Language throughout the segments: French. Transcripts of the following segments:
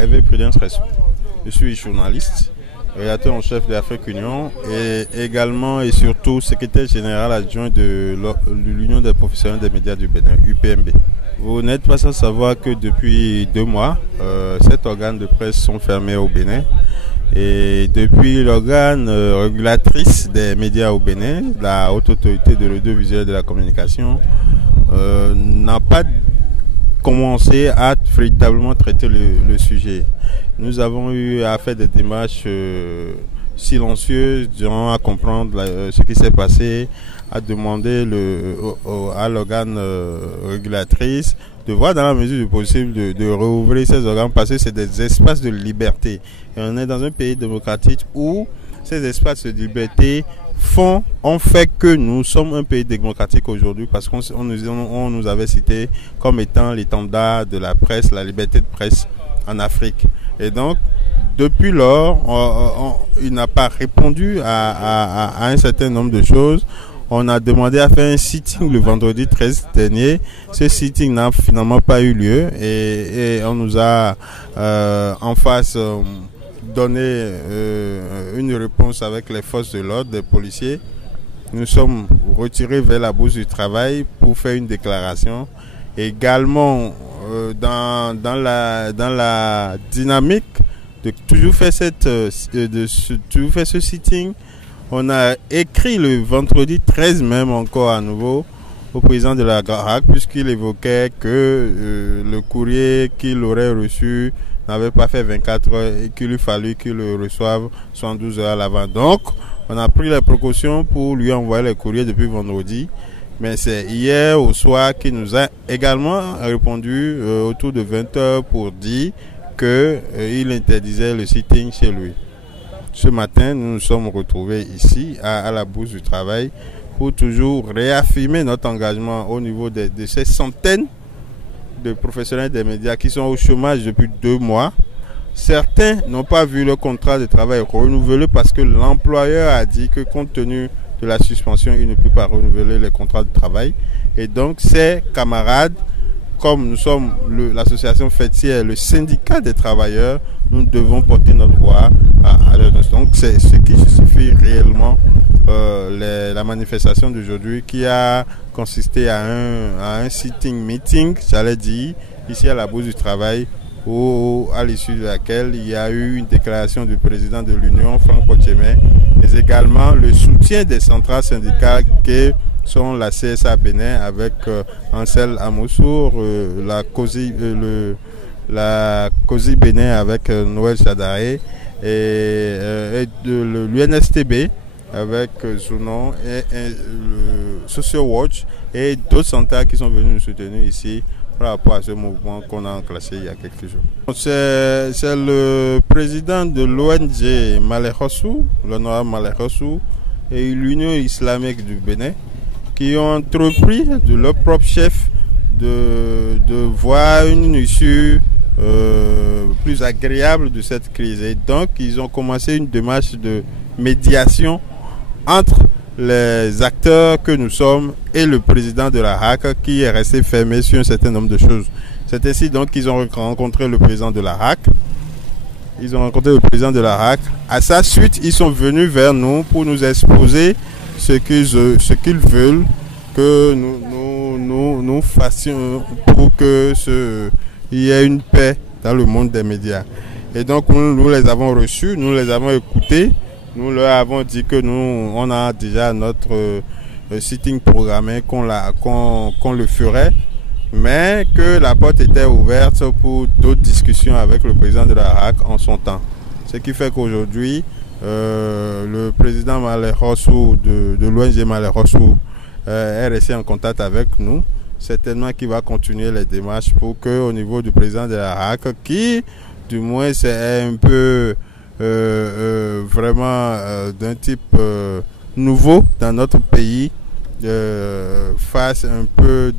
Hervé Prudence Ressou. Je suis journaliste, rédacteur en chef de Afrique Union et également et surtout secrétaire général adjoint de l'Union des professionnels des médias du Bénin, UPMB. Vous n'êtes pas sans savoir que depuis 2 mois, 7 organes de presse sont fermés au Bénin. Et depuis l'organe régulatrice des médias au Bénin, la haute autorité de l'audiovisuel et de la communication, n'a pas commencé à véritablement traiter le sujet. Nous avons eu à faire des démarches silencieuses durant à comprendre ce qui s'est passé, à demander à l'organe régulatrice de voir dans la mesure du possible de rouvrir ces organes parce que c'est des espaces de liberté. Et on est dans un pays démocratique où ces espaces de liberté ont fait que nous sommes un pays démocratique aujourd'hui parce qu'on nous avait cité comme étant l'étendard de la presse, la liberté de presse en Afrique. Et donc, depuis lors, il n'a pas répondu à un certain nombre de choses. On a demandé à faire un sitting le vendredi 13 dernier. Ce sitting n'a finalement pas eu lieu et on nous a en face donné une réponse avec les forces de l'ordre, des policiers. Nous sommes retirés vers la Bourse du Travail pour faire une déclaration. Également, dans la dynamique de toujours faire ce sitting, on a écrit le vendredi 13 même encore à nouveau au président de la RAC puisqu'il évoquait que le courrier qu'il aurait reçu n'avait pas fait 24 heures et qu'il lui fallu qu'il le reçoive 72 heures à l'avant. Donc, on a pris les précautions pour lui envoyer les courriers depuis vendredi. Mais c'est hier au soir qu'il nous a également répondu autour de 20 heures pour dire qu'il interdisait le sitting chez lui. Ce matin, nous nous sommes retrouvés ici à la Bourse du Travail pour toujours réaffirmer notre engagement au niveau de ces centaines de professionnels des médias qui sont au chômage depuis 2 mois. Certains n'ont pas vu leur contrat de travail renouvelé parce que l'employeur a dit que compte tenu de la suspension, il ne peut pas renouveler les contrats de travail. Et donc, ces camarades, comme nous sommes l'association fêtière, le syndicat des travailleurs, nous devons porter notre voix à leur. Donc, c'est ce qui justifie réellement la manifestation d'aujourd'hui qui a consisté à un sitting meeting, j'allais dire, ici à la Bourse du Travail, à l'issue de laquelle il y a eu une déclaration du président de l'Union, Franck Pochemé, mais également le soutien des centrales syndicales qui sont la CSA Bénin avec Ansel Amoussour, la COSI Bénin avec Noël Chadaé et l'UNSTB avec Zounon et le Social Watch et d'autres centrales qui sont venus nous soutenir ici par rapport à ce mouvement qu'on a enclenché il y a quelques jours. C'est le président de l'ONG Malek Hossou, l'honorable Malek Hossou, et l'Union islamique du Bénin qui ont entrepris de leur propre chef de voir une issue plus agréable de cette crise. Et donc, ils ont commencé une démarche de médiation entre les acteurs que nous sommes et le président de la RAC qui est resté fermé sur un certain nombre de choses. C'est ainsi donc qu'ils ont rencontré le président de la RAC. Ils ont rencontré le président de la RAC. À sa suite, ils sont venus vers nous pour nous exposer ce qu'ils veulent que nous fassions pour que il y ait une paix dans le monde des médias. Et donc nous les avons reçus, nous les avons écoutés. Nous leur avons dit que on a déjà notre sitting programmé, qu'on le ferait, mais que la porte était ouverte pour d'autres discussions avec le président de la RAC en son temps. Ce qui fait qu'aujourd'hui, le président Malek Hossou de l'ONG Malek Hossou est resté en contact avec nous. Certainement qu'il va continuer les démarches pour que au niveau du président de la RAC, qui du moins c'est un peu vraiment d'un type nouveau dans notre pays, fasse un peu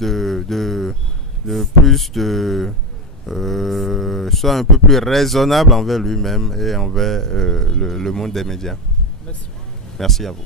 soit un peu plus raisonnable envers lui-même et envers le monde des médias. Merci. Merci à vous.